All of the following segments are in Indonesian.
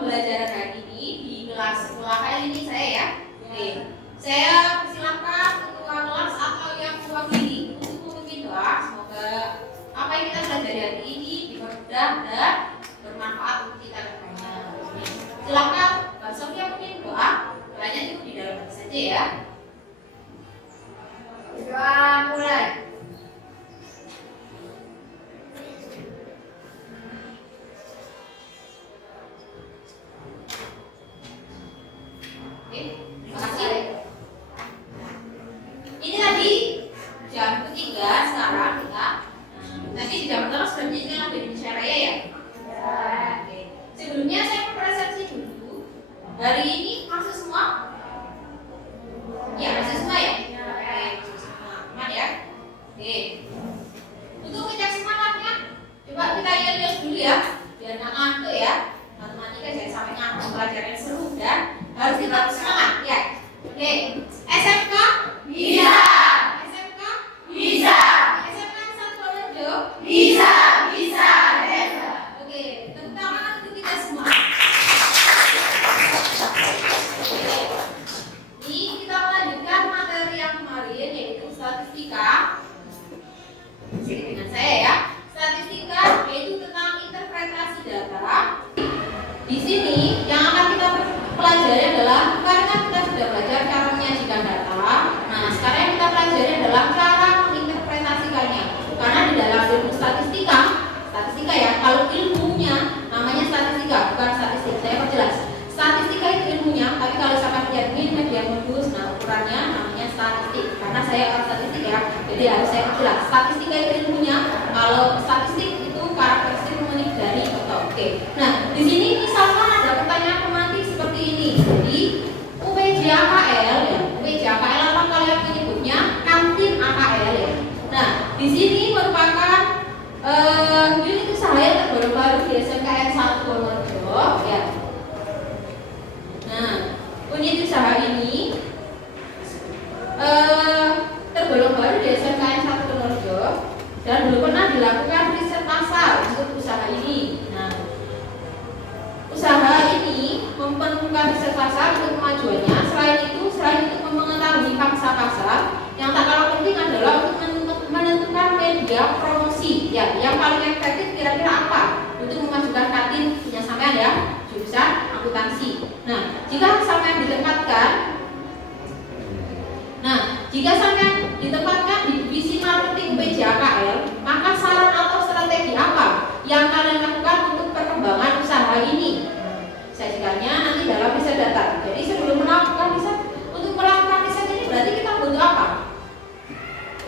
pembelajaran hari ini di kelas sekolah kali ini saya ya. Oke, saya persilahkan ketua kelas atau yang mewakili untuk memimpin doa. Semoga apa yang kita pelajari hari ini dipermudah dan bermanfaat untuk kita kedepannya. Silakan Mbak Sofia memimpin doa. Doanya cukup di dalam hati saja ya. Doa mulai. Terima kasih. Ini tadi jam ketiga sekarang kita. Tadi di jam pertama sudah menyanyikan lagu Indonesia Raya ya? Ya. Oke. Sebelumnya saya mempresentasi dulu. Hari ini masuk semua? Ya, masuk semua ya? Oke, masuk semua. Aman ya? Oke. Untuk ngecek semangatnya, coba kita lihat dulu ya, biar nggak ngantuk ya. Matematika jangan sampai ngantuk, pelajaran seru dan harus tetap semangat ya. Oke, SMK bisa. SMK bisa. SMK Satu Purworejo bisa. Oke, tepuk tangan untuk kita semua. Ini kita melanjutkan materi yang kemarin yaitu statistika. Dengan saya ya, statistika yaitu tentang interpretasi data. Di sini yang akan kita pelajari adalah kemarin kan kita sudah belajar cara menyajikan data. Nah, sekarang yang kita pelajari adalah cara menginterpretasikannya. Karena di dalam ilmu statistika ya, kalau ilmunya namanya statistika, bukan statistik. Saya perjelas. Statistika itu ilmunya, tapi kalau sampai menjadi media modus, nah ukurannya namanya statistik. Karena saya orang statistik ya, jadi harus saya perjelas. Statistika itu ilmunya, kalau statistik itu karakteristik unik dari data. Oke. Nah, di sini misalkan ada pertanyaan pemantik seperti ini. Jadi UPJ AKL ya, UPJ AKL apa kalian menyebutnya kantin AKL ya. Nah, di sini merupakan unit usaha yang terbaru baru di SMKN 1 Purworejo ya. Nah, unit usaha ini tergolong baru di SMKN 1 Purworejo dan belum pernah dilakukan riset massal untuk usaha ini. Nah, usaha ini memerlukan riset pasar untuk kemajuannya. Selain itu mengetahui pangsa pasar, yang tak kalah penting adalah untuk menentukan media promosi. Ya, yang paling efektif kira-kira apa untuk memajukan kantin punya sampean ya, jurusan akuntansi. Nah, jika sampean ditempatkan di divisi marketing UPJ AKL, maka saran atau strategi apa yang kalian lakukan untuk perkembangan usaha ini? Sajikannya nanti dalam riset data. Jadi sebelum melakukan riset, untuk melakukan riset ini berarti kita butuh apa?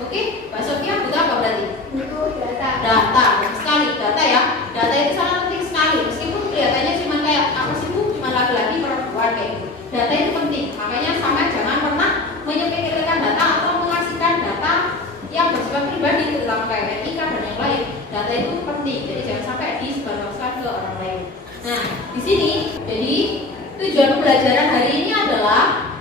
Oke, Mbak Sofia butuh apa berarti? Butuh data. Data, sekali data ya. Data itu sangat penting sekali. Meskipun kelihatannya cuma kayak apa sih bu, cuma laki-laki perempuan kayak gitu. Data itu penting. Makanya sampai jangan pernah menyepelekan data atau mengasihkan data yang bersifat pribadi, terutama kayak NIK dan yang lain. Data itu penting. Jadi jangan sampai disebarluaskan ke orang lain. Nah, di sini jadi tujuan pembelajaran hari ini adalah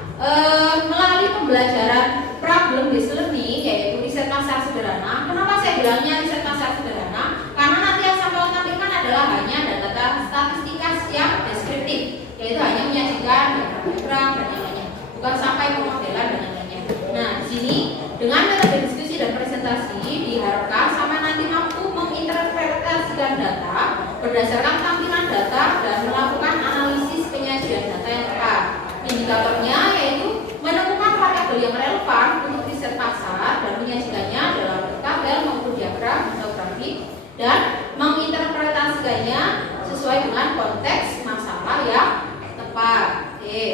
melalui pembelajaran problem based learning yaitu riset pasar sederhana. Kenapa saya bilangnya riset pasar sederhana? Karena nanti yang saya mau tampilkan adalah hanya data statistika yang deskriptif, yaitu hanya menyajikan diagram dan yang lainnya, bukan sampai pemodelan dan yang lainnya. Nah, di sini dengan metode diskusi dan presentasi diharapkan sampai nanti mampu menginterpretasikan data berdasarkan tampilan data dan melakukan analisis penyajian data yang tepat. Indikatornya yaitu menemukan variabel yang relevan untuk riset pasar dan menyajikannya dalam bentuk tabel maupun diagram atau grafik dan menginterpretasikannya sesuai dengan konteks masalah yang tepat. Oke.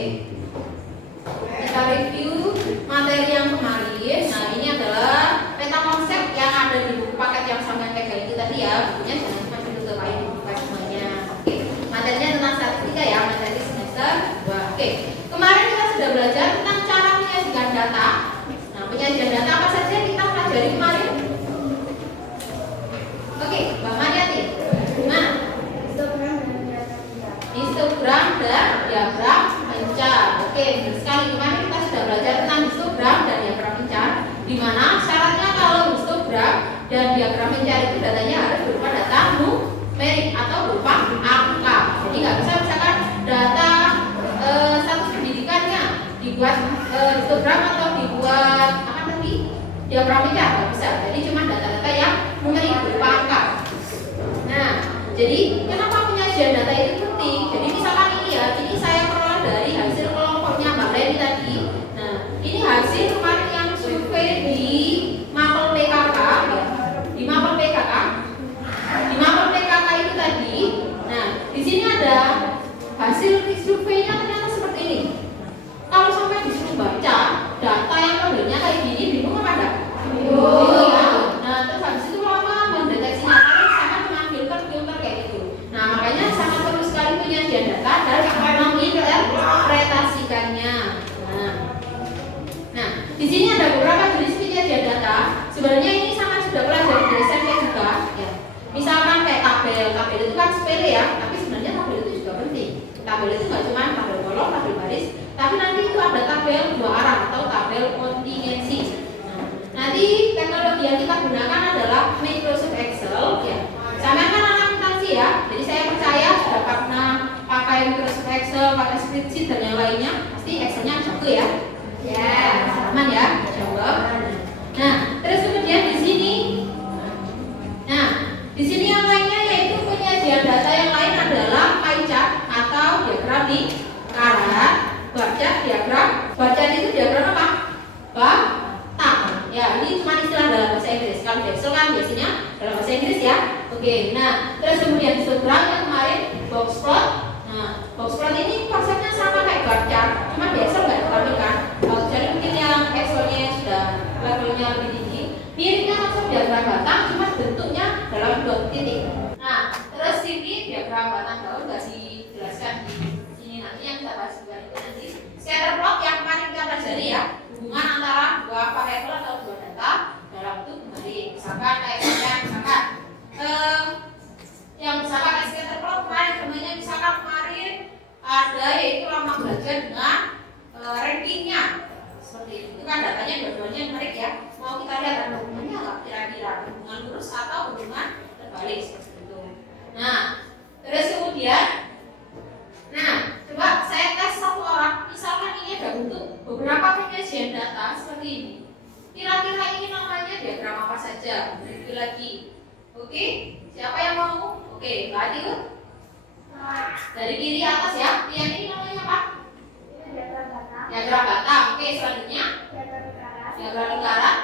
Kita review materi yang kemarin. Nah, ini adalah peta konsep yang ada di buku paket yang sampai pegang itu tadi ya. Bukunya jangan cuma ditutup aja buka semuanya. Oke. Materinya tentang statistika ya, materi semester 2. Oke. Kemarin kita sudah belajar tentang cara menyajikan data. Nah, penyajian data apa saja yang kita pelajari kemarin? Oke, Mbak Mariati. Gimana? Histogram dan diagram pencar. Oke, benar sekali. Kemarin kita sudah belajar tentang histogram dan diagram pencar, di mana syaratnya kalau histogram dan diagram pencar itu datanya harus berupa data numerik atau berupa angka. Jadi nggak bisa misalkan histogram atau dibuat apa tadi? Diagramika nggak bisa. Jadi cuma data-data yang numerik berupa angka. Nah, jadi kenapa penyajian data itu penting? Jadi misalkan ini ya, ini saya peroleh dari hasil kelompoknya Mbak Leni tadi. Nah, ini hasil kemarin yang survei di Mapel PKK ya. Di Mapel PKK. Di Mapel PKK itu tadi. Nah, di sini ada hasil surveinya ternyata seperti ini. Kalau sampai disuruh baca data yang modelnya kayak gini, bingung apa enggak? Bingung ya. Nah, terus habis itu lama mendeteksinya sama dengan filter kayak gitu. Nah, makanya sangat perlu sekali penyajian data dan menginterpretasikannya. Nah, di sini ada beberapa jenis penyajian data. Sebenarnya ini sangat sudah pelajari di SMP juga. Ya. Misalkan kayak tabel itu kan sepele ya, tapi sebenarnya tabel itu juga penting. Tabel itu nggak cuma tabel kolom, tabel baris, tapi nanti itu ada tabel dua arah atau tabel kontingensi. Nah, nanti teknologi yang kita gunakan adalah Microsoft Excel. Ya. Sama kan anak akuntansi ya, jadi saya percaya sudah pernah pakai Microsoft Excel, pakai spreadsheet dan yang lainnya, pasti Excelnya jago ya. Ya, aman ya, jago. Nah, terus kemudian di sini, di sini yang lainnya yaitu penyajian data yang lain adalah pie chart atau diagram lingkaran. Bar chart diagram, bar chart itu diagram apa? Batang. Ya, ini cuma istilah dalam bahasa Inggris. Kalau di Excel kan biasanya dalam bahasa Inggris ya. Oke, nah terus kemudian histogram yang kemarin box plot. Nah, box plot ini konsepnya sama kayak bar chart, cuma di Excel nggak ditampilkan. Jadi mungkin yang Excelnya sudah levelnya lebih tinggi. Miripnya konsep diagram batang, cuma bentuknya dalam dua titik. Nah, terus ini diagram batang daun nggak dijelaskan di sini, nanti yang kita bahas juga itu nanti. Scatter plot yang kemarin kita pelajari ya, hubungan antara dua variabel atau dua data dalam bentuk kembali. Misalkan kayak yang misalkan scatter plot kemarin contohnya misalkan kemarin ada yaitu lama belajar dengan rankingnya seperti itu kan datanya dua-duanya menarik ya. Mau kita lihat ada hubungannya nggak kira-kira hubungan lurus atau hubungan terbalik seperti itu. Nah, terus kemudian, coba saya tes satu orang. Misalkan ini ada bentuk beberapa penyajian data seperti ini. Kira-kira ini namanya diagram apa saja? Beri lagi. Oke, siapa yang mau? Oke, Mbak Adil. Dari kiri atas ya. Yang ini namanya apa? Diagram batang. Oke, selanjutnya diagram lingkaran.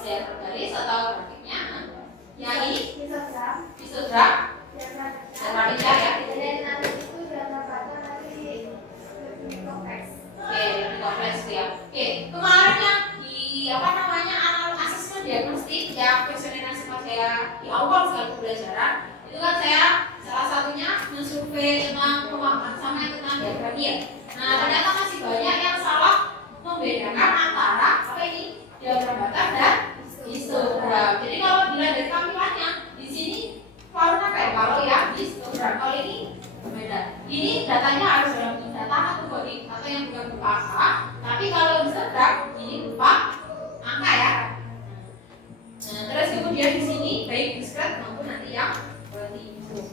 Diagram garis atau grafiknya. Yang ini histogram. Diagram lingkar ya. Oke, kompleks ya. Oke, kemarin yang di asesmen diagnostik yang kuesioner sempat saya di awal sekali pembelajaran itu kan saya salah satunya mensurvei tentang pemahaman sama tentang diagramia. Nah, ternyata masih banyak yang salah membedakan antara apa ini diagram batang dan histogram. Jadi kalau dilihat dari tampilannya di sini warna kayak kalau ya histogram, kalau ini berbeda. Ini datanya harus dalam bentuk data kategori atau yang bukan berupa angka. Tapi kalau histogram ini berupa angka ya. Nah, terus kemudian di sini baik diskret maupun nanti yang vertikal.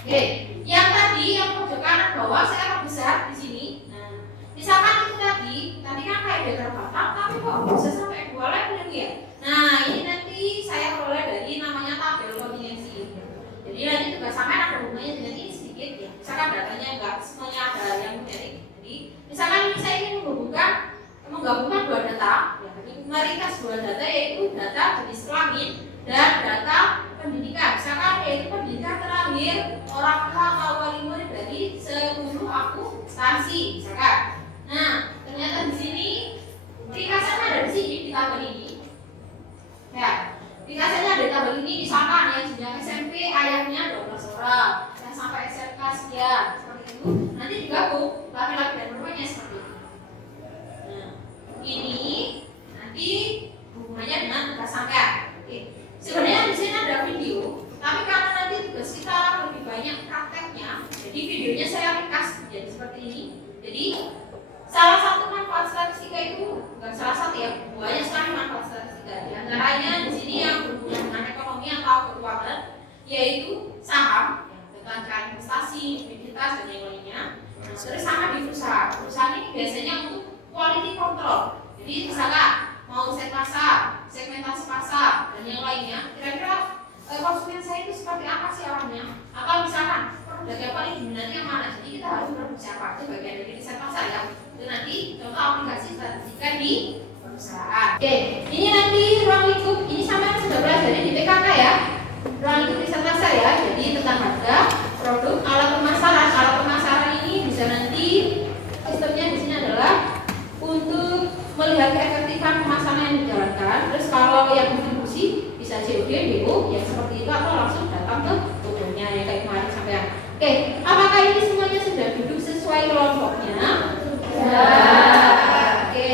Oke, yang tadi yang pojok kanan bawah saya besar di sini. Nah, misalkan itu tadi kan kayak diagram batang, tapi kok bisa sampai dua level ya? Nah, ini nanti saya peroleh dari namanya tabel kontingensi. Jadi nanti tugas sampai ada hubungannya dengan ini sedikit ya. Misalkan datanya enggak semuanya ada yang menarik. Jadi, misalkan ini saya ingin menggabungkan dua data, ya, meringkas dua data yaitu data jenis kelamin dan data pendidikan. Misalkan yaitu pendidikan terakhir orang tua atau wali murid dari seluruh akuntansi, misalkan. Nah, ternyata di sini ringkasannya ada di sini di tabel ini. Ya, ringkasannya ada di tabel ini. Misalkan yang jenjang SMP ayatnya 12 orang, yang sampai SMK sekian, seperti itu. Nanti digabung laki-laki dan perempuannya seperti itu. Nah, ini nanti hubungannya dengan tugas sampean. Oke. Sebenarnya di sini ada video, tapi karena nanti tugas kita lebih banyak prakteknya, jadi videonya saya ringkas jadi seperti ini. Jadi salah satu manfaat statistika itu bukan salah satu ya, banyak sekali manfaat statistika. Di antaranya di sini yang berhubungan dengan ekonomi atau keuangan, yaitu saham, tentang investasi, likuiditas dan yang lainnya. Nah, terus sama di perusahaan. Perusahaan ini biasanya untuk kontrol. Jadi misalkan mau set pasar, segmentasi pasar, dan yang lainnya, kira-kira konsumen saya itu seperti apa sih orangnya? Atau misalkan produk yang paling diminati yang mana? Jadi kita harus produksi apa? Itu bagian dari riset pasar ya. Itu nanti contoh aplikasi statistika di perusahaan. Oke, ini nanti ruang lingkup. Ini sama yang sudah pelajari di PKK ya. Ruang lingkup riset pasar ya. Jadi tentang harga, produk, alat pemasaran. Alat pemasaran ini bisa nanti sistemnya di sini adalah untuk melihat keefektifan pemasaran yang dijalankan. Terus kalau yang distribusi bisa COD, DO, yang seperti itu atau langsung datang ke tokonya ya kayak kemarin sampean. Oke, apakah ini semuanya sudah duduk sesuai kelompoknya? Ya. Oke,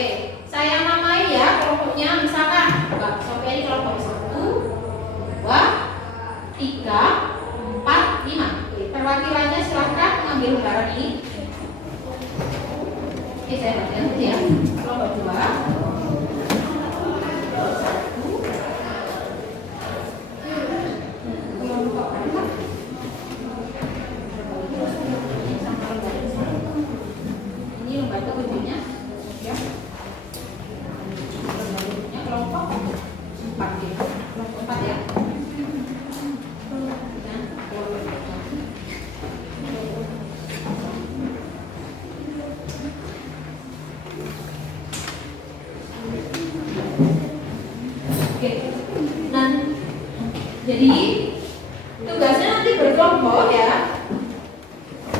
saya namai ya kelompoknya, misalkan Mbak Sophia ini kelompok 1, 2, 3, 4, 5. Oke, perwakilannya silahkan mengambil lembaran ini. Oke, saya baca dulu ya. Kelompok 2, 1, kelompok 4. Ini lembar ketujuhnya ya. Lembar kelompok 4 ya. Kelompok 4 ya. Oke. Nah, jadi tugasnya nanti berkelompok ya.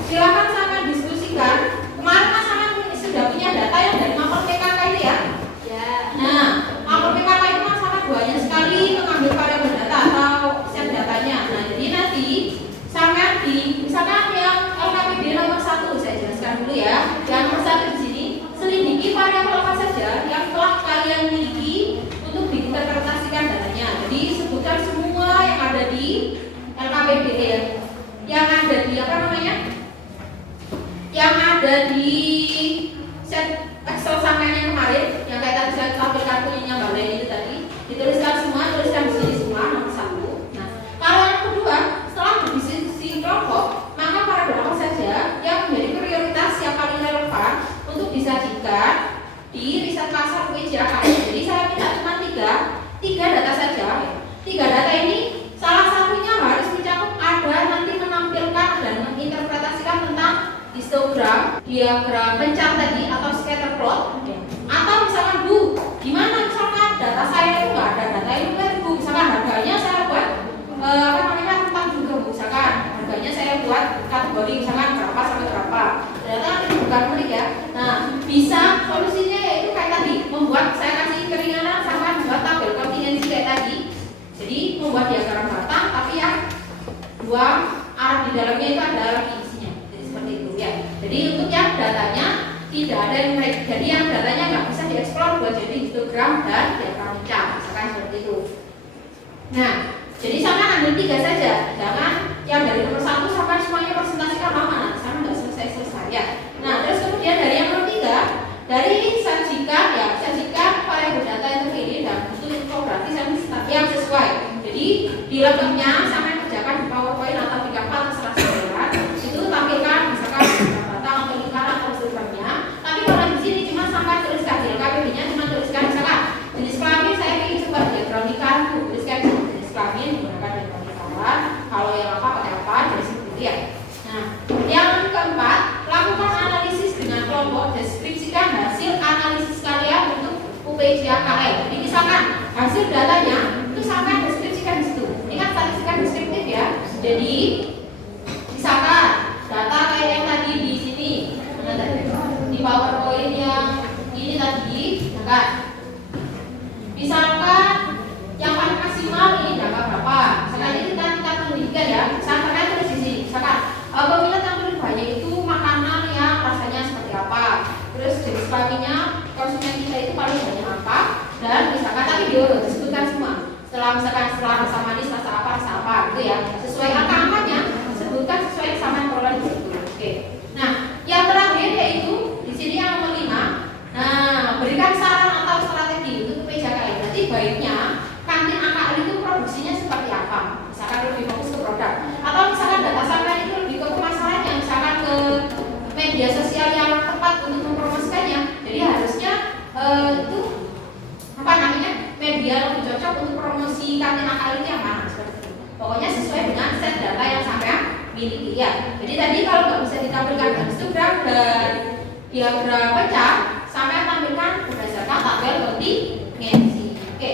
Silakan sama diskusikan. Kemarin Mas Aman sudah punya data yang dari mapel PKK itu ya. Ya. Nah, mapel PKK itu Mas Aman banyak sekali mengambil variabel data atau set datanya. Nah, jadi nanti sama di misalkan yang LKPD nomor 1 saya jelaskan dulu ya. Yang nomor 1 di sini selidiki variabel apa saja yang telah kalian miliki untuk diinterpretasikan datanya. Jadi sebutkan semua yang ada di LKPD ya. Yang ada di apa namanya? Yang ada di set Excel sampai yang kemarin, yang kayak tadi saya tampilkan punya Mbak Leni itu tadi, dituliskan semua, tuliskan di sini semua nomor 1. Nah, kalau yang kedua, setelah berdiskusi kelompok, maka variabel apa saja yang menjadi prioritas yang paling relevan untuk disajikan di riset pasar UPJAK. Jadi saya minta cuma tiga data saja. 3 data ini salah satunya harus mencakup ada nanti menampilkan dan menginterpretasikan tentang histogram, diagram pencar tadi atau scatter plot. Atau misalkan Bu, gimana misalkan data saya itu nggak ada data yang Bu, misalkan harganya saya buat rentang juga Bu, misalkan harganya saya buat kategori misalkan berapa sampai berapa. Ternyata nanti bukan unik ya. Nah, bisa solusinya yaitu kayak tadi, membuat saya kasih keringanan sama buat tabel kontingensi kayak tadi. Jadi membuat diagram batang tapi yang dua arah di dalamnya itu ada lagi isinya. Jadi seperti itu ya. Jadi untuk yang datanya tidak ada yang menarik. Jadi yang datanya nggak bisa dieksplor buat jadi histogram dan diagram pencar, misalkan seperti itu. Nah, jadi sama ambil 3 saja. Jangan yang dari nomor 1 sampai semuanya presentasikan lama. Sama nggak selesai ya. Nah, terus kemudian dari yang nomor 3 dari sajikan variabel data yang terpilih dan butuh infografis yang sesuai. Jadi di laptopnya sama yang kerjakan di PowerPoint atau di Canva terserah saudara itu tampilkan misalkan batang atau lingkaran atau histogramnya. Tapi kalau di sini cuma sampai tuliskan di LKPD-nya cuma tuliskan misalkan jenis kelamin saya ingin coba diagram lingkaran, tuliskan jenis kelamin menggunakan diagram lingkaran. Kalau yang apa pakai apa jadi seperti itu ya. Nah, yang keempat lakukan analisis dengan kelompok, deskripsikan hasil analisis kalian untuk UPJAKL. Jadi misalkan hasil datanya itu sampai deskripsikan di situ. Ini kan statistika deskriptif ya. Jadi misalkan data kayak yang tadi di sini, mana tadi? Di PowerPoint yang ini tadi, kan? Misalkan yang paling maksimal ini dapat berapa? Misalkan ini kita pendidikan ya. Misalkan tulis di sini, misalkan peminat yang paling banyak itu makanan yang rasanya seperti apa, terus jenis kelaminnya konsumen kita itu paling banyak apa, dan misalkan tapi diurut disebutkan semua. Setelah rasa manis, rasa apa gitu ya. Sesuai angka-angkanya sebutkan sesuai sama yang perlu di situ. Oke. Nah, yang terakhir yaitu di sini yang nomor 5. Nah, berikan saran atau strategi untuk PJKL. Berarti baiknya kantin AKL itu produksinya seperti apa? Misalkan lebih fokus ke produk, atau misalkan data sampai itu lebih ke pemasarannya, misalkan ke media sosial yang tepat untuk mempromosikannya. Jadi harusnya miliki ya. Jadi tadi kalau nggak bisa ditampilkan histogram dan diagram pecah, sampai tampilkan berdasarkan tabel kontingensi. Oke,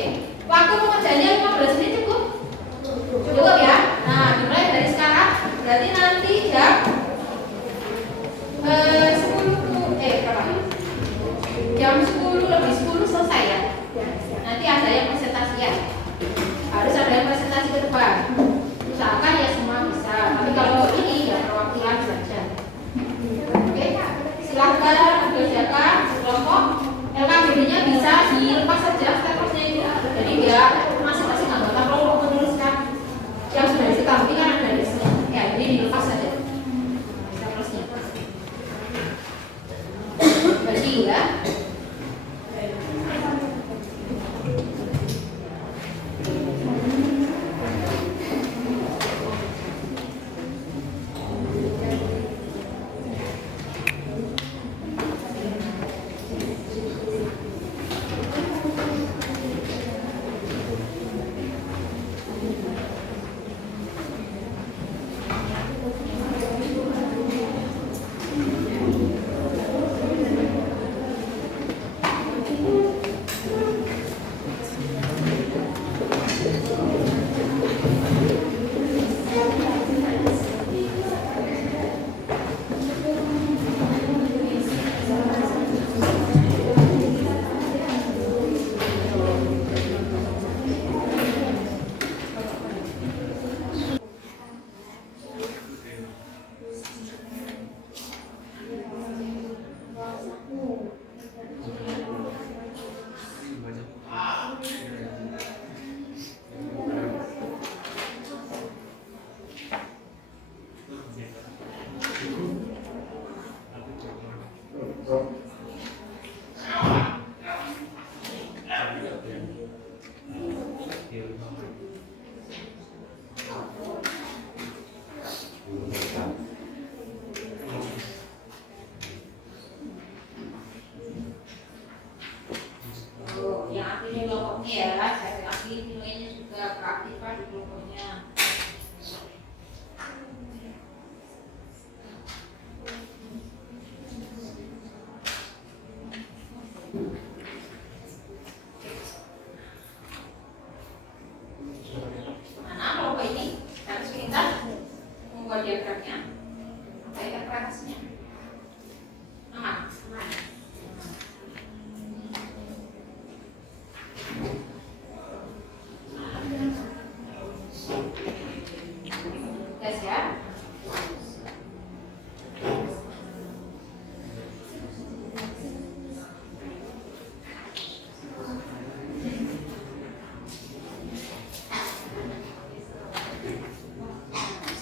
waktu pengerjaannya 15 menit cukup? Cukup ya. Nah, dimulai dari sekarang. Berarti nanti jam 10 berapa? Jam 10 lebih 10 selesai ya. Nanti ada yang presentasi ya. Harus ada yang presentasi ke depan. Usahakan ya semua bisa. Tapi kalau ini ya perwakilan saja. Oke, silahkan dikerjakan kelompok. LKBD-nya bisa dilepas saja statusnya itu. Jadi dia masing-masing anggota kelompok menuliskan yang sudah diketahui kan ada di sini. Ya, jadi dilepas saja. Statusnya. Bagi ya.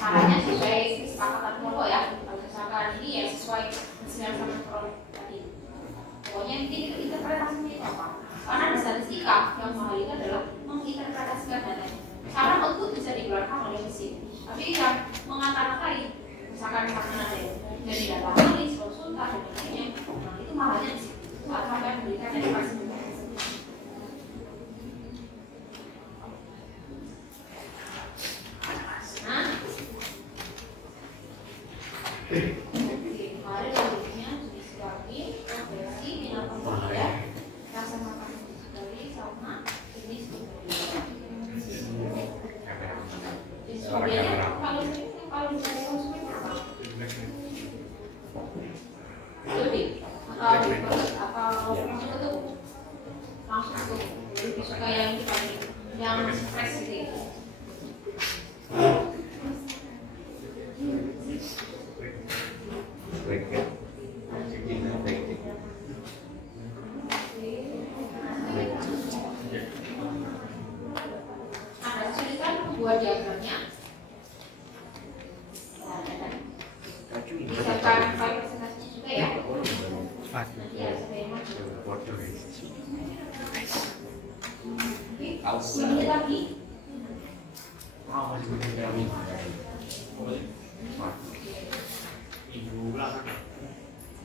Caranya sesuai kesepakatan kelompok ya. Kalau misalkan ini ya sesuai sama kelompok tadi. Pokoknya ini interpretasinya itu apa? Karena di statistika yang mahal itu adalah menginterpretasikan datanya. Karena output bisa dikeluarkan oleh mesin, tapi yang mengata-ngatai, misalkan karena ada jadi data analis, konsultan dan lainnya, nah itu mahalnya di situ. Atau apa yang memberikan dari mesin.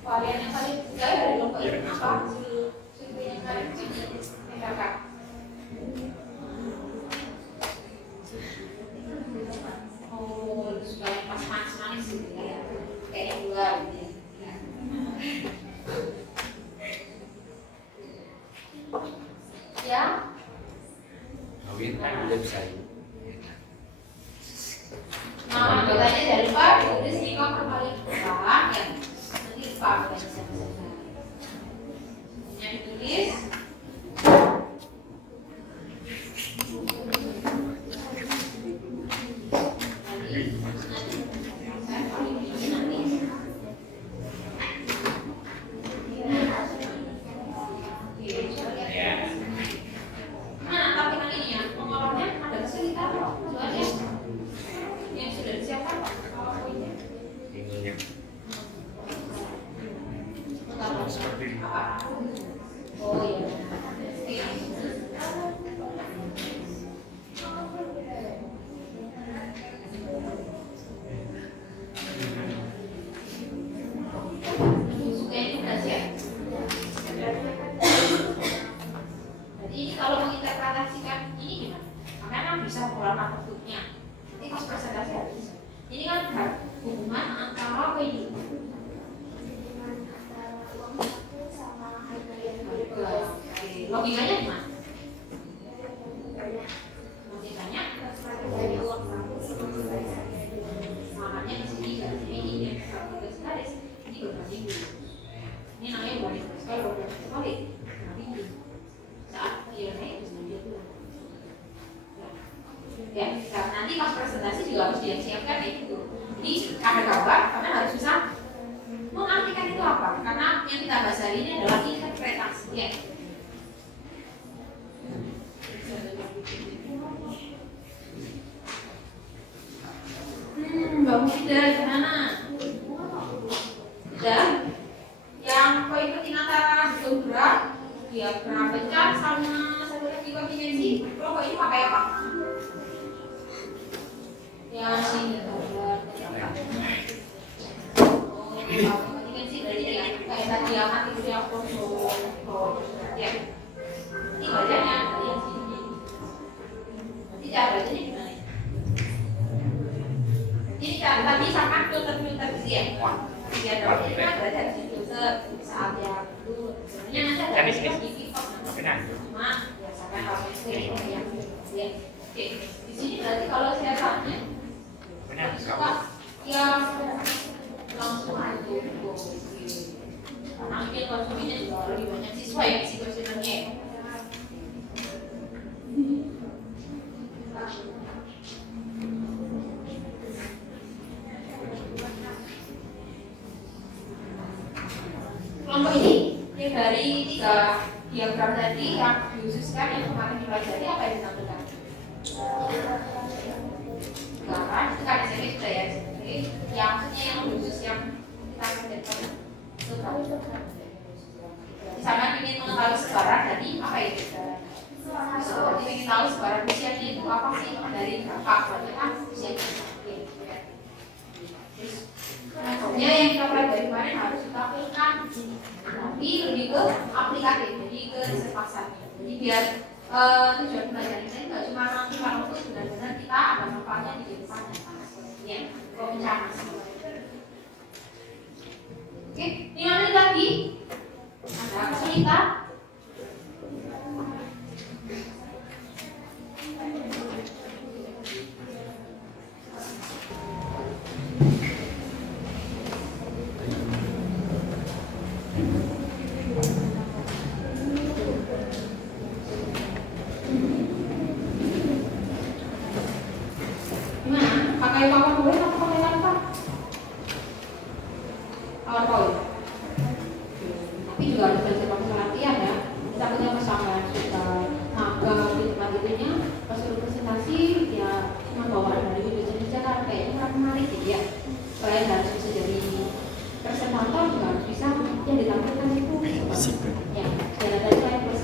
Varian yang paling saya dari kelompok ini apa? Suku yang paling kakak. Oh, supaya pas masuk. Nama anggotanya jangan lupa ditulis di cover paling bawah ya. Nanti lupa yang ditulis. Logikanya gimana? Logikanya makanya di sini ini garis ini berbanding dulu. Ini namanya balik sekali balik saat dia naik bisa dia turun. Ya, nanti pas presentasi juga harus disiapkan kayak gitu. Jadi ada gambar, karena harus bisa mengartikan itu apa? Karena yang kita bahas hari ini adalah interpretasi. Ya. Bagus tidak gimana? Dan yang kau ikutin antara gerak, diagram pecah sama satu lagi kontingensi, lo kok ini pakai apa? Yang sini kontingensi berarti ya kayak tadi yang itu yang kosong, ya. Ini bacanya dari yang sini. Nanti cara bacanya gimana? Ini kan tadi sama filter ya. Dia tahu ini kan berada di filter saat yang itu. Sebenarnya nanti ada di benar. Cuma biasakan kalau ini ya. Oke. Di sini berarti kalau saya tanya benar suka yang langsung itu. Karena mungkin konsumennya juga lebih banyak siswa yang isi kuesionernya. Kelompok ini yang dari 3 diagram tadi yang dihususkan yang kemarin dipelajari apa yang ditampilkan? Gambar itu kan SMP sudah ya. Yang maksudnya yang khusus yang kita kerjakan itu misalkan ingin mengetahui sebaran tadi apa itu? Seperti ingin tahu sebaran usianya itu apa sih dari berapa? Berarti kan usianya. Contohnya yang kita pelajari kemarin harus ditampilkan, tapi lebih ke aplikatif, jadi ke riset pasar. Jadi biar tujuan pelajaran ini nggak cuma nanti kalau itu benar-benar kita ada manfaatnya di depan dan ya, pemecahan. Oke, 5 menit lagi. Ada kesulitan? Pakai PowerPoint atau pakai tanpa? PowerPoint. Tapi juga harus belajar pakai latihan ya. Kita punya pasangan suka magang di tempat itunya, pas suruh presentasi ya cuma bawaan dari video saja kan kayaknya kurang menarik gitu ya. Selain harus bisa jadi presentator juga harus bisa yang ditampilkan itu ya jalan dari saya plus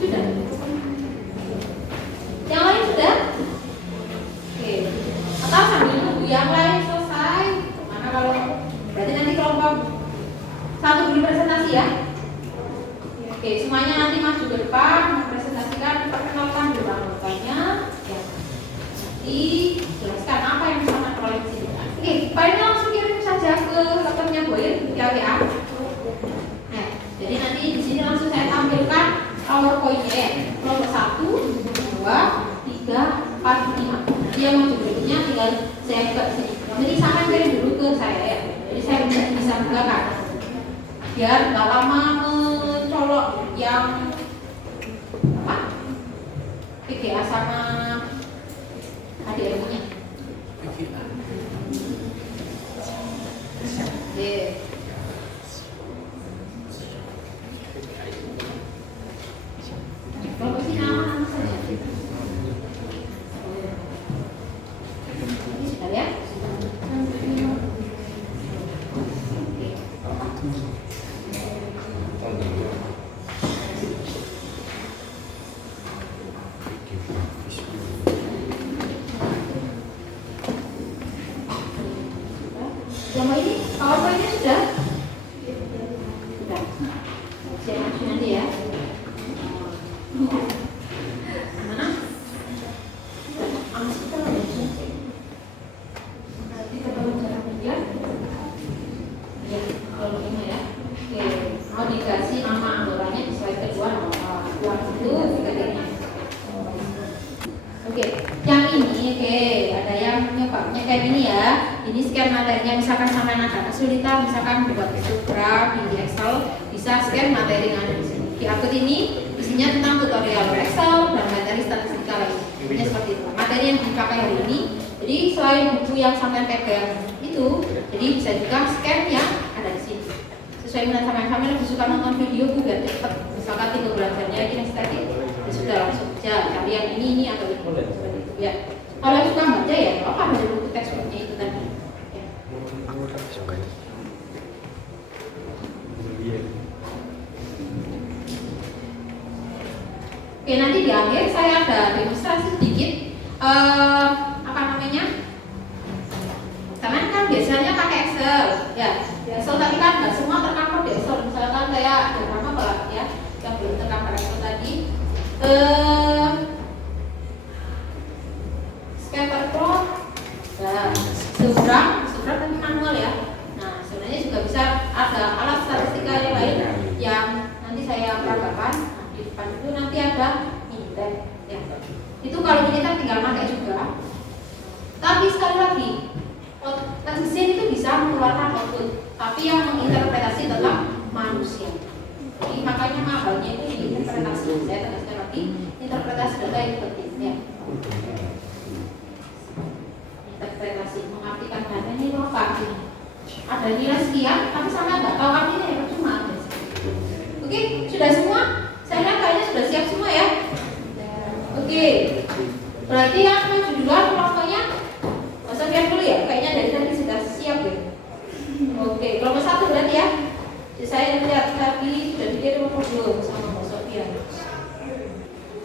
sudah. Yang lain sudah? Oke. Atau sambil nunggu yang lain selesai. Karena kalau berarti nanti kelompok 1 beri presentasi ya. Oke, semuanya nanti maju ke depan mempresentasikan, perkenalkan dulu anggotanya. Ya. Nanti jelaskan apa yang disampaikan oleh sini. Oke, final 3, 4, 5. Jadi yang maju berikutnya tinggal saya buka di sini. Jadi sampai kirim dulu ke saya ya. Jadi saya bisa bukakan. Biar nggak lama mencolok yang apa? PGA sama HDMI-nya. Oke. Kalau sih nama saja. Ini sudah ya. Yang ini PowerPoint-nya sudah? Sudah. Saya langsung nanti ya. Mana? Amas kita ada di sini. Nanti ketemu cara kerja. Ya, kalau begini ya. Oke, mau dikasih nama anggotanya di slide kedua nama itu kategorinya. Oke, yang ini oke, ada yang nyebabnya kayak gini ya. Ini scan materinya, misalkan sampai ada kesulitan, misalkan buat program di Excel, bisa scan materi yang ada di sini. Di akun ini isinya tentang tutorial Excel dan materi statistika lainnya seperti itu. Materi yang dipakai hari ini, jadi selain buku yang sampai pegang itu, jadi bisa juga scan yang ada di sini. Sesuai minat sampai lebih suka nonton video juga cepet. Misalkan 3 belajarnya kinestetik, ya sudah langsung aja cari yang ini atau ini seperti itu ya. Kalau yang suka baca ya, apa ada buku textbooknya itu tadi. Ya. Oke, nanti di akhir saya ada demonstrasi sedikit. Apa namanya? Kalian kan biasanya pakai Excel, ya. Di Excel tadi kan nggak semua tercover di Excel. Misalkan saya ada berapa ya yang belum tercover Excel tadi. Scatter plot, nah, seberang kan manual ya. Nah, sebenarnya juga bisa ada alat statistika yang lain yang nanti saya peragakan. Nah, di depan itu nanti ada Minitab ya. Itu kalau Minitab tinggal pakai juga. Tapi sekali lagi, mesin itu bisa mengeluarkan output, tapi yang menginterpretasi tetap manusia. Jadi makanya mahalnya itu di interpretasi. Saya tegaskan lagi, interpretasi data itu penting ya. Interpretasi mengartikan data ini apa artinya? Ada nilai sekian, tapi saya nggak tahu artinya ya cuma aja. Oke, sudah semua? Saya lihat kayaknya sudah siap semua ya. Oke, berarti yang maju duluan kelompoknya, masa lihat dulu ya. Kayaknya dari tadi sudah siap ya. Oke, kelompok 1 berarti ya. Jadi saya lihat tadi sudah dikirim belum sama Mbak Sofia.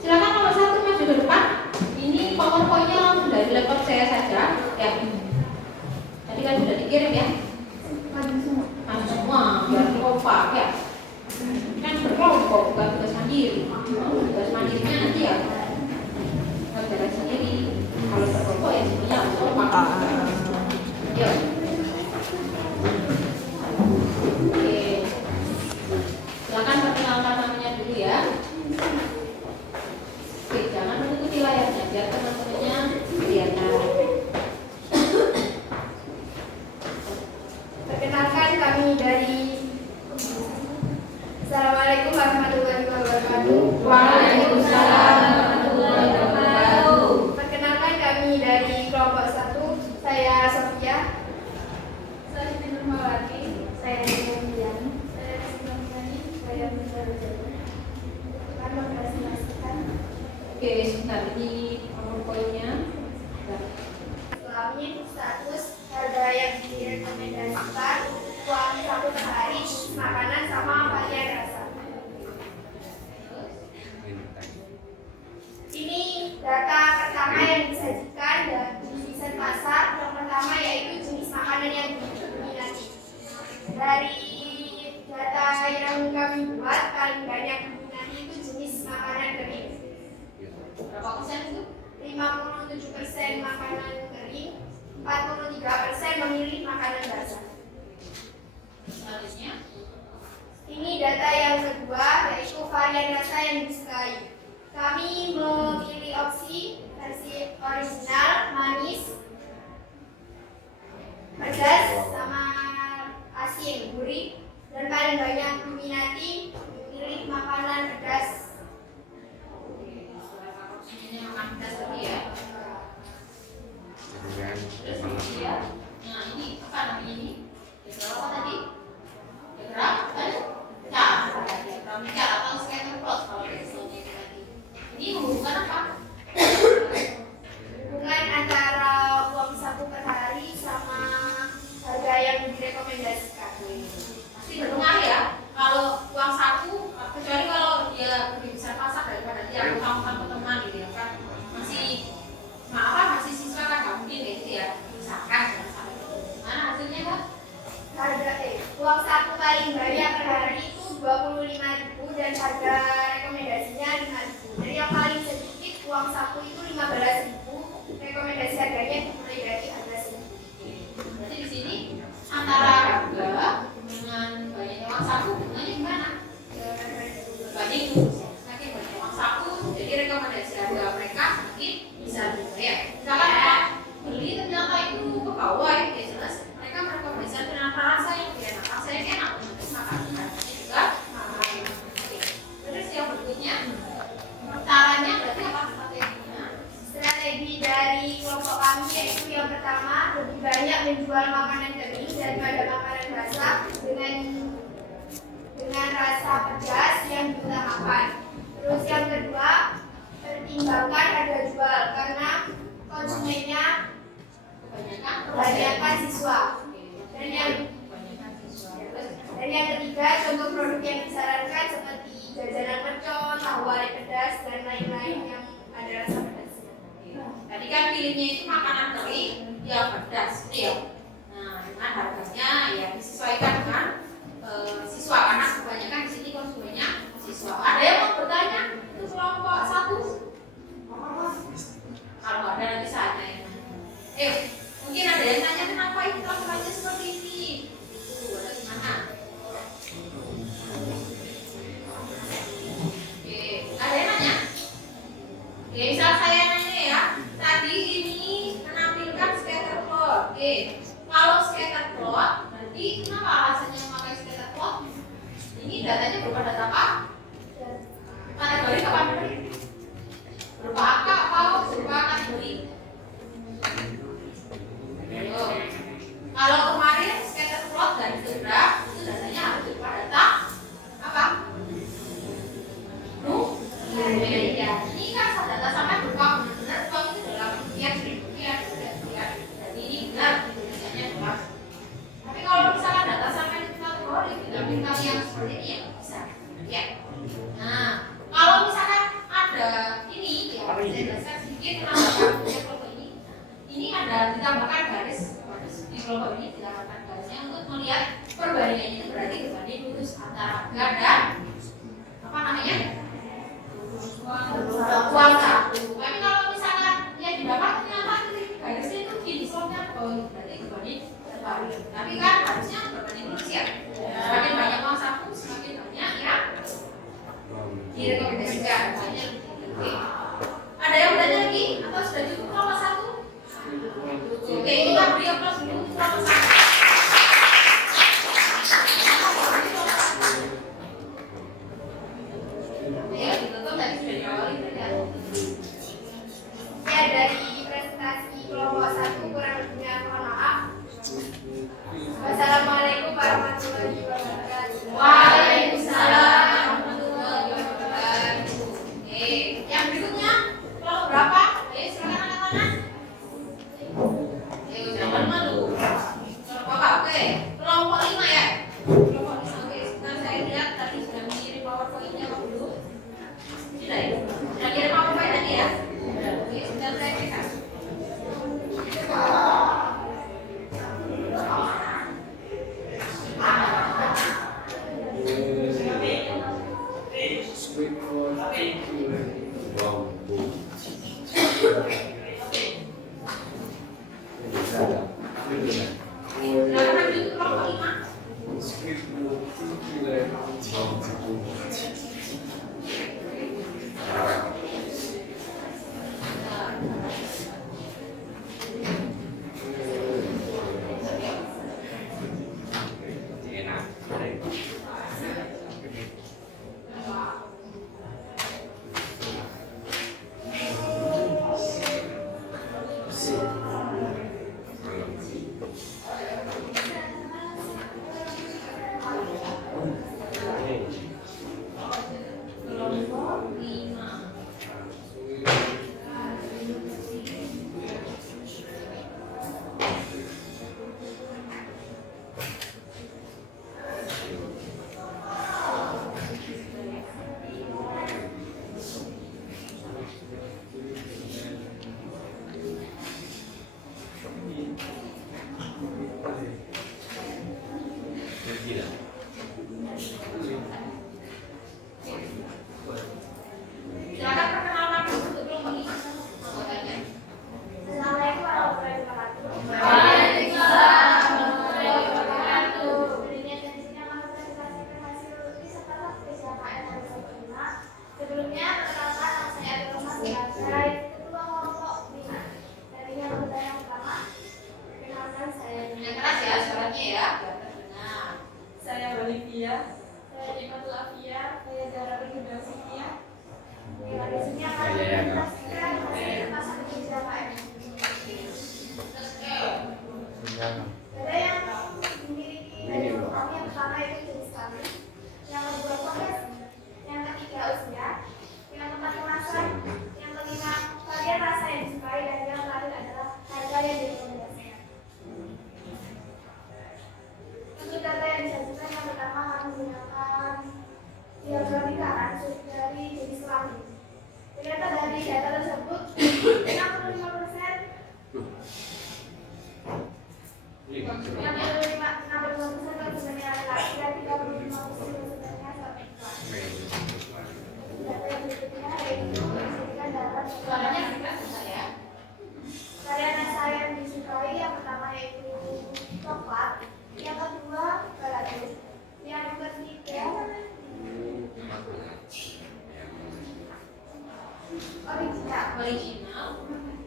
Silakan kelompok 1 maju ke depan. Ini PowerPoint-nya langsung dari laptop saya saja ya. Tadi kan sudah dikirim ya. Maju semua biar kompak ya. Kan berkelompok bukan tugas mandiri. Tugas mandirinya nanti ya belajar sendiri. Kalau berkelompok ya semuanya harus kompak. Yuk. Oke. Silakan perkenalkan namanya dulu ya. Oke, jangan menutupi layarnya biar teman-temannya kelihatan. Perkenalkan kami dari Assalamualaikum warahmatullahi wabarakatuh. Waalaikumsalam warahmatullahi wabarakatuh. Perkenalkan kami dari kelompok 1. Saya Sofia. Saya Binur Mawati. Saya Dian. Saya Sinamani. Saya Binur. Akan mempresentasikan. Oke, sebentar ini PowerPoint-nya. Selamin status harga yang direkomendasikan uang saku per hari, makanan sama varian rasa. Ini data pertama yang disajikan di set pasar. Yang pertama yaitu jenis makanan yang diminati. Dari data yang kami buat, paling banyak diminati itu jenis makanan kering. Berapa persen itu? 57% makanan kering, 43% memilih makanan basah. Selanjutnya, ini data yang kedua yaitu varian rasa yang disukai. Kami memilih opsi versi original, manis, pedas, sama asin, gurih, dan paling banyak diminati memilih makanan pedas. Ini makan pedas tadi ya. Terus ini ya. Nah ini apa namanya ini? Diagram apa tadi? Diagram kan? Diagram car atau scatter plot kalau biasanya tadi. Ini menghubungkan apa? Hubungan antara uang saku per hari sama harga yang direkomendasikan. Pasti berpengaruh ya. Kalau uang saku, kecuali kalau dia lebih besar pasar daripada dia utang-utang ke teman gitu ya kan. Masih siswa kan nggak mungkin kayak gitu ya. Misalkan jangan sampai gitu. Mana hasilnya kan? Uang saku paling banyak per hari itu 25.000 dan harga rekomendasinya 5.000. Dan yang paling sedikit uang saku itu 15.000, rekomendasi harganya dimulai dari harga 1.000. Berarti di sini antara harga dengan banyaknya uang saku hubungannya gimana? Berbanding lurus ya. Semakin banyak uang saku, jadi rekomendasi harga mereka semakin bisa lebih ya. Misalkan mereka beli ternyata itu ke bawah ya jelas mereka merekomendasikan dengan rasa yang lebih enak, rasanya enak, otomatis makan harganya juga mahal. Oke. Terus yang berikutnya caranya berarti apa strateginya? Strategi dari kelompok kami yaitu yang pertama, lebih banyak menjual makanan kering daripada makanan basah dengan rasa pedas yang diutamakan. Terus yang kedua, pertimbangkan harga jual karena konsumennya kebanyakan siswa. Dan yang ketiga, contoh produk yang disarankan seperti jajanan mercon, tahu wali pedas, dan lain-lain yang ada rasa pedasnya. Tadi kan pilihnya itu makanan kering yang pedas gitu ya. Nah, dengan harganya ya disesuaikan dengan siswa karena kebanyakan di sini konsumennya siswa. Ada yang mau bertanya? Itu kelompok 1? Kalau nggak ada nanti saya tanya. Mungkin ada yang tanya kenapa itu laporannya seperti ini? Ada gimana? Ada yang nanya? Misal saya nanya ya, tadi ini menampilkan scatter plot. Kalau scatter plot, berarti kenapa alasannya memakai scatter plot? Ini datanya berupa data apa? Kategori apa? Berupa angka atau berupa kategori? Kalau kemarin scatter plot dan graf itu datanya harus berupa data apa? Ya, ini kan data sampai berupa benar-benar uang itu dalam rupiah, jadi ini benar biasanya jelas. Tapi kalau misalkan data sampai di kategori ditampilkan yang seperti ini ya bisa. Ya. Nah, kalau misalkan ada ini ya saya jelaskan sedikit kenapa punya kelompok ini. Ini ada ditambahkan garis di kelompok ini ditambahkan garisnya untuk melihat perbandingan itu berarti berbanding lurus antara harga dan apa namanya? Uang saku. Tapi kalau misalkan yang didapat ternyata garisnya itu gini slotnya berarti berbanding terbalik. Tapi kan harusnya berbanding lurus ya. Semakin banyak uang saku, semakin banyak ya direkomendasikan. Ada yang bertanya lagi atau sudah cukup kelompok 1? Oke, kita beri aplaus dulu kelompok 1. Ya, dari presentasi kelompok 1 kurang lebihnya mohon maaf. Wassalamualaikum warahmatullahi wabarakatuh. Waalaikumsalam warahmatullahi wabarakatuh. Yang berikutnya kelompok berapa? Silakan angkat tangan. Jangan malu. Kelompok apa? Oke, kelompok 5 ya. Kelompok 5. Oke, sekarang saya lihat tadi sudah mengirim PowerPoint-nya apa belum? Sudah ya? Sudah kirim PowerPoint tadi ya? Oke, sudah saya cek.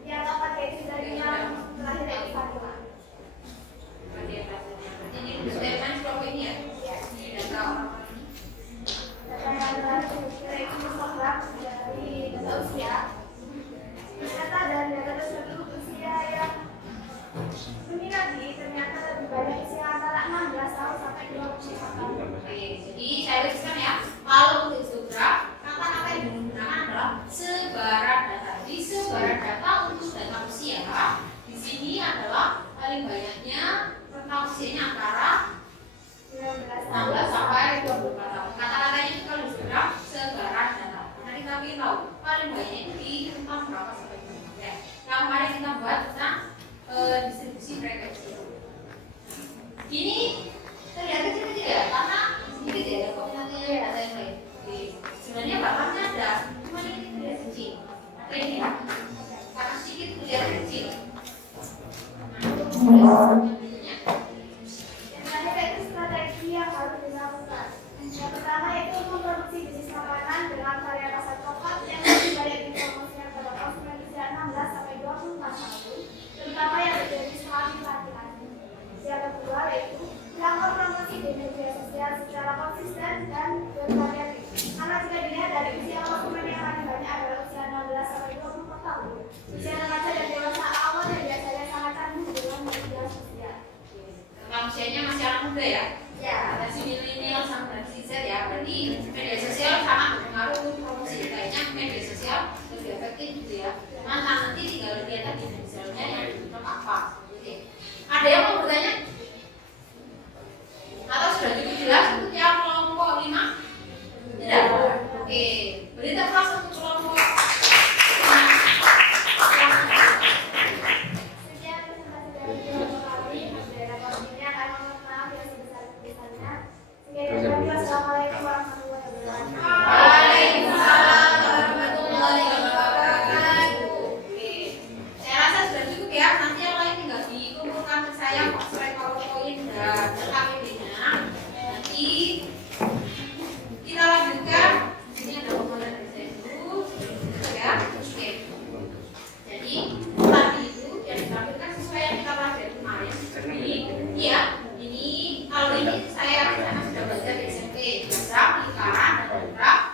Yang keempat yaitu dari yang terakhir yaitu Fadila. Jadi statement seperti ini ya. Ini data orang-orang ini. Data yang terakhir yaitu Mustafa dari data usia. Data dan data tersebut usia yang diminati ternyata lebih banyak usia antara 16 tahun sampai 25 tahun. Oke, jadi saya tuliskan ya. Kalau untuk Zubra, kata-kata yang digunakan adalah sebaran data. Jadi sebaran data untuk data usia di sini adalah paling banyaknya rentang usianya antara 16 sampai 24 tahun. Kata-katanya itu kalau Zubra sebaran data. Nanti kami tahu paling banyak itu di rentang berapa sampai berapa. Ya. Yang kemarin kita buat tentang distribusi frekuensi. Ini terlihat kecil-kecil ya, karena sedikit ya ada kombinasi data yang lain. Oke. Sebenarnya bapaknya ada, cuma ini terlihat kecil. Atau ini ya, karena sedikit terlihat kecil. Yang terakhir yaitu strategi yang harus dilakukan. Yang pertama yaitu memproduksi bisnis makanan dengan varian rasa coklat yang lebih banyak dipromosikan pada konsumen usia 16 sampai 24 tahun, terutama yang menjadi suami laki-laki. Yang kedua yaitu melakukan promosi di media sosial secara konsisten dan bervariatif. Karena jika dilihat dari usia konsumen yang paling banyak adalah usia 16 sampai 24 tahun, usia remaja dan dewasa awal yang biasanya sangat canggih dengan media sosial. Tentang usianya masih anak muda ya. Ya. Ada si milenial sama generasi Z ya. Berarti media sosial sangat berpengaruh untuk promosi. Kayaknya media sosial lebih efektif gitu ya. Cuman nanti tinggal lihat tadi misalnya yang dibutuhkan apa. Oke. Ada yang mau bertanya? Atau sudah cukup jelas untuk yang kelompok 5? Tidak? Oke. Berita kelas untuk kelompok 5. Sekian presentasi dari kelompok kami. Saudara ini akan memohon maaf yang sebesar-besarnya. Sekian dari kami. Wassalamualaikum warahmatullahi wabarakatuh. Waalaikumsalam warahmatullahi wabarakatuh. Oke. Saya rasa sudah cukup ya. Nanti yang lain tinggal dikumpulkan ke saya pakai PowerPoint dan KPD-nya. Nanti kita lanjutkan. Di sini ada komandan dari saya dulu. Ya. Oke. Jadi tadi itu yang ditampilkan sesuai yang kita pelajari kemarin. Ini kalau ini saya karena sudah belajar di SMP, diagram, lingkaran, dan diagram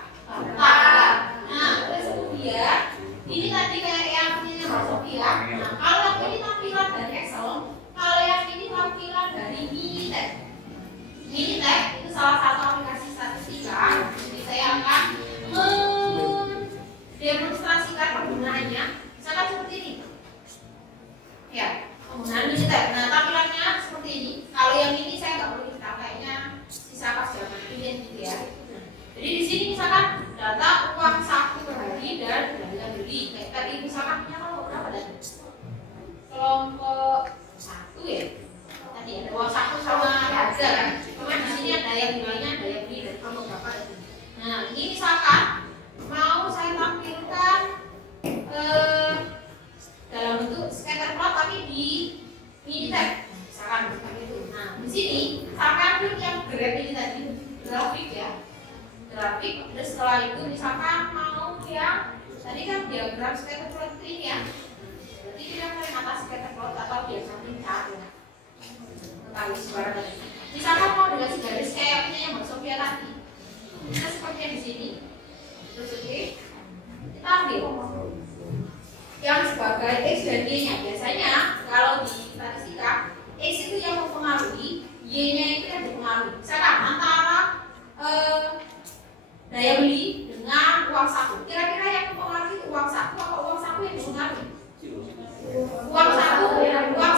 kata. Nah, terus kemudian ini tadi kayak yang punya Mbak Sofia. Nah, kalau yang ini tampilan dari Excel, kalau yang ini tampilan dari Minitab. Minitab itu salah satu aplikasi statistika. Jadi saya akan mendemonstrasikan penggunaannya. Misalkan seperti ini. Ya, penggunaan Minitab. Nah, tampilannya seperti ini. Kalau yang ini saya nggak perlu cerita, kayaknya sisa pas zaman pilihan gitu ya. Jadi di sini misalkan data uang saku per hari dan belanja beli. Kayak tadi misalkan punya kelompok berapa tadi? Kelompok 1 ya. Tadi ada uang saku sama harga kan. Kemudian di sini ada yang nilainya daya beli dan kelompok berapa tadi. Nah, ini misalkan mau saya tampilkan dalam bentuk scatter plot tapi di Minitab. Misalkan seperti itu. Nah, di sini misalkan klik yang grab ini tadi, grafik ya. Grafik, terus setelah itu misalkan mau yang tadi kan diagram scatter plot ini ya. Berarti kita paling atas scatter plot atau dia samping chart ya. Kali suara tadi. Misalkan mau dikasih garis kayak yang Mbak Sofia tadi. Kita seperti yang di sini. Terus oke. Kita ambil yang sebagai X dan Y-nya. Biasanya kalau di statistika X itu yang mempengaruhi, Y-nya itu yang dipengaruhi. Misalkan antara daya beli dengan uang saku. Kira-kira yang mempengaruhi itu uang saku atau uang saku yang dipengaruhi? Uang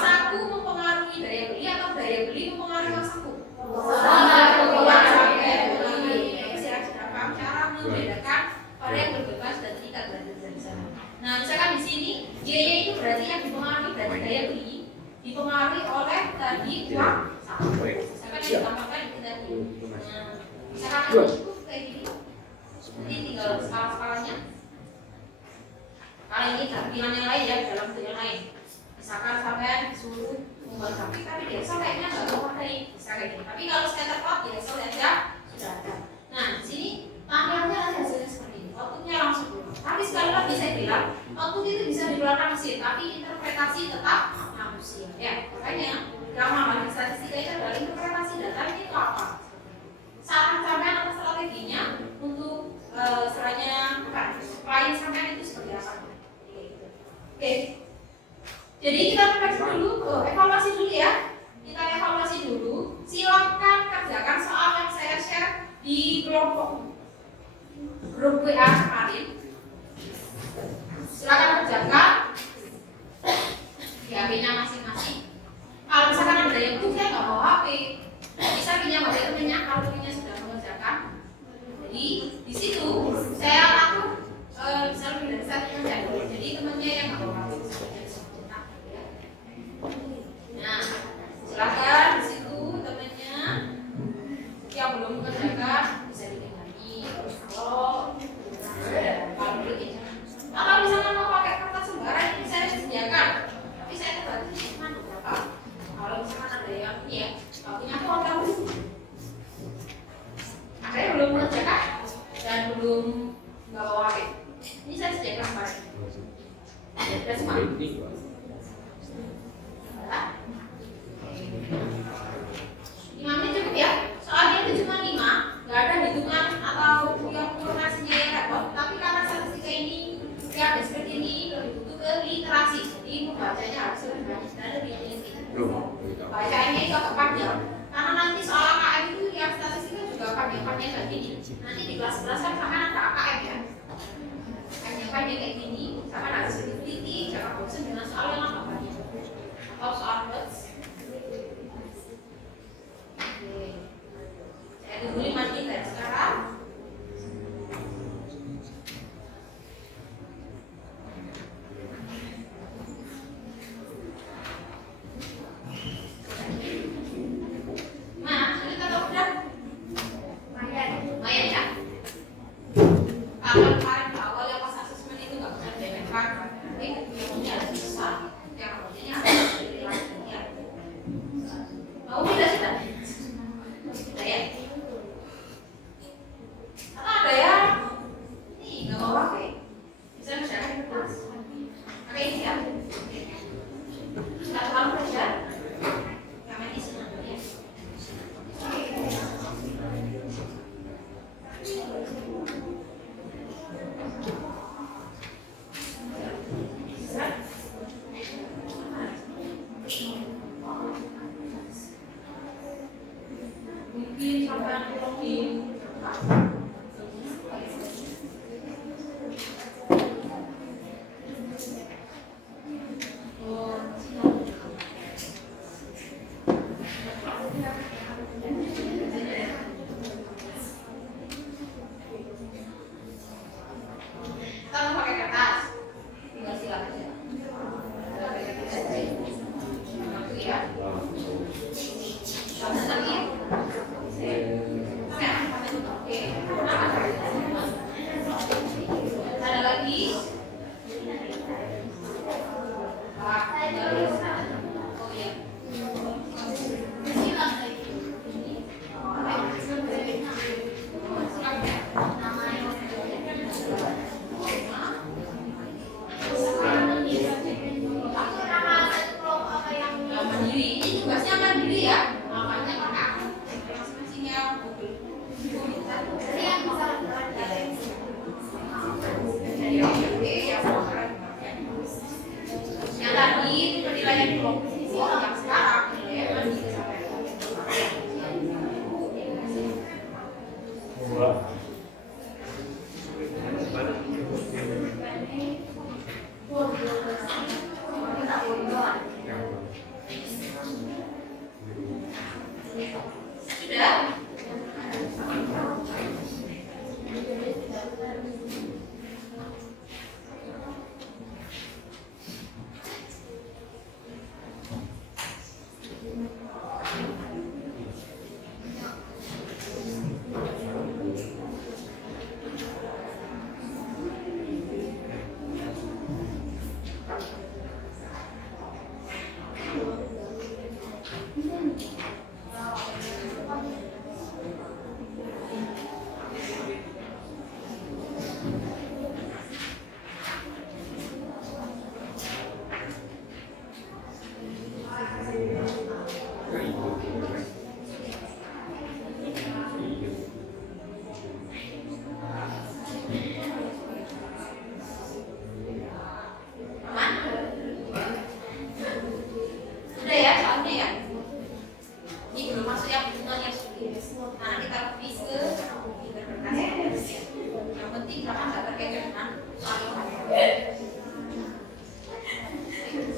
saku mempengaruhi daya beli atau daya beli mempengaruhi uang saku? Uang saku mempengaruhi. Kira-kira paham cara membedakan variabel bebas dan tingkat berada di sana. Nah, misalkan di sini Y-nya itu berarti yang dipengaruhi dari daya beli dipengaruhi oleh tadi uang saku. Misalkan yang ditambahkan itu tadi. Nah, misalkan itu kayak gini. Jadi tinggal skala-skalanya. Kalau ini tampilan yang lain ya, dalam bentuk yang lain. Misalkan sampai disuruh membuat grafik, tapi di Excel kayaknya nggak menguasai bisa kayak gini. Tapi kalau scatter plot di Excel aja sudah ada. Nah, di sini tampilannya nanti hasilnya seperti ini. outputnya langsung keluar. Tapi sekali lagi saya bilang, output itu bisa dikeluarkan mesin, tapi interpretasi tetap manusia. Ya, makanya ramalan statistika itu adalah interpretasi data itu apa? Saran sampean atau strateginya untuk istilahnya klien sampean itu seperti apa? Oke. Jadi kita evaluasi dulu ya. Kita evaluasi dulu. Silakan kerjakan soal yang saya share di kelompok grup WA kemarin. Silakan kerjakan di HP-nya masing-masing. Kalau misalkan ada yang tuh saya nggak bawa HP, bisa pinjam HP temennya kalau temennya sudah mengerjakan. Jadi di situ saya atur bisa lebih dari satu teman. Jadi temennya yang nggak bawa HP. Nah, silakan di situ temennya yang belum mengerjakan bisa dikenali. Kalau belum atau misalnya mau pakai kertas lembaran ini saya sediakan, tapi saya terbatas cuma beberapa. Kalau misalkan ada yang ini ya, kalau punya aku tahu. Akhirnya belum mengerjakan dan belum nggak bawa HP. Ini saya sediakan kemarin. Ada semua. 5 menit cukup ya. Soalnya itu cuma 5, nggak ada hitungan atau yang informasinya yang repot. Tapi karena statistika ini yang seperti ini lebih butuh ke literasi. Jadi membacanya harus lebih banyak dan lebih teliti. Bacanya itu agak panjang. Karena nanti soal AKM itu yang statistika juga panjang-panjang kayak gini. Nanti di kelas-kelas kan sama ada AKM ya. Panjang-panjang kayak gini, sama harus lebih teliti. Jangan bosan dengan soal yang lama banyak. Atau soal notes. Saya tunggu 5 menit dari sekarang. Nah, ini kita udah lumayan ya. Kalau kemarin di awal yang pas asesmen itu nggak bisa dibedakan, nanti ini ada susah. Yang artinya ada ya. Mau tidak sudah? Sudah ya. Atau ada ya? Nih nggak mau pakai. Bisa menceritakan di kelas. Pakai ini ya. Sudah tahu kerja? Yang ini senang ya. Mungkin sampai login. Kalau pakai kertas, tinggal silang aja. Itu ya. Sama lagi. Oke. Ada lagi? Oh iya. Mandiri, ini tugasnya mandiri ya. Makanya pakai akun masing-masing yang Google. Yang tadi itu penilaian kelompok yang sekarang penilaian mandiri sampai. Sudah? Aman? Sudah ya soalnya ya. Ini belum masuk yang hubungannya studi. Nah, kita lebih ke interpretasi. Yang penting karena nggak terkait dengan soal.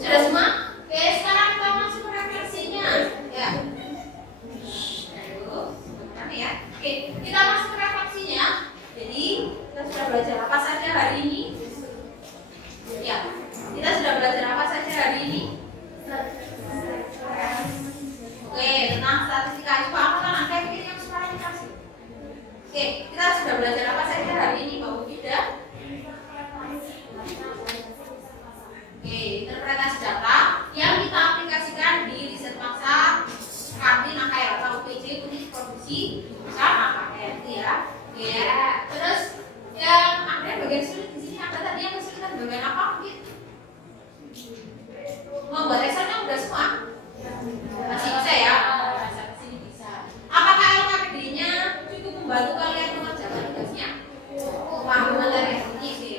Sudah semua? Oke, sekarang kita masuk ke refleksinya. Ya. Ayo, kan ya. Oke, kita masuk ke refleksinya. Jadi, kita sudah belajar apa saja hari ini? Ya, kita sudah belajar apa saja hari ini? Oke, tentang statistika. Coba apa kan angka yang sekarang dikasih? Oke, kita sudah belajar apa saja hari ini, Mbak Bida? Oke, interpretasi data yang kita aplikasikan di riset masa kantin AKR atau UPJ unit produksi usaha AKR itu ya. Ya, terus yang ada bagian sulit di sini ada tadi yang kesulitan bagian apa mungkin? Membuat Excelnya udah semua? Masih bisa ya? Masih bisa. Apakah LKPD-nya cukup membantu kalian mengerjakan tugasnya? Pemahaman dari ini sih.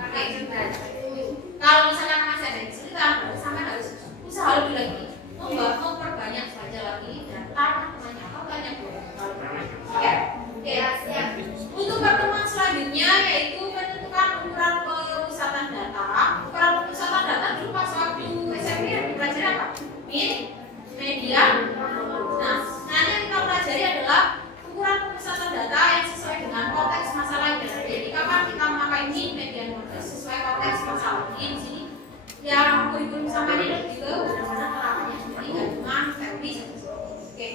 Oke, kalau misalkan masih ada kesulitan, sampai harus usaha lebih lagi, memperbanyak saja lagi dan tanya apa banyak ya. Oke, siap. Untuk pertemuan selanjutnya yaitu menentukan ukuran pemusatan data. Ukuran pemusatan data dulu pas waktu SMP yang dipelajari apa? Min, median. Nah, nanti yang kita pelajari adalah ukuran pemusatan data yang sesuai dengan konteks masalahnya. Jadi kapan kita memakai min, median, modus sesuai konteks masalah. Ini di sini yang kurikulum sama ini lebih ke benar-benar penerapannya. Jadi nggak cuma teori saja. Oke.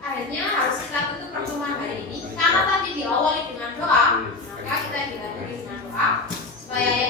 Akhirnya harus kita tutup pertemuan hari ini karena tadi diawali dengan doa, maka kita diakhiri dengan doa supaya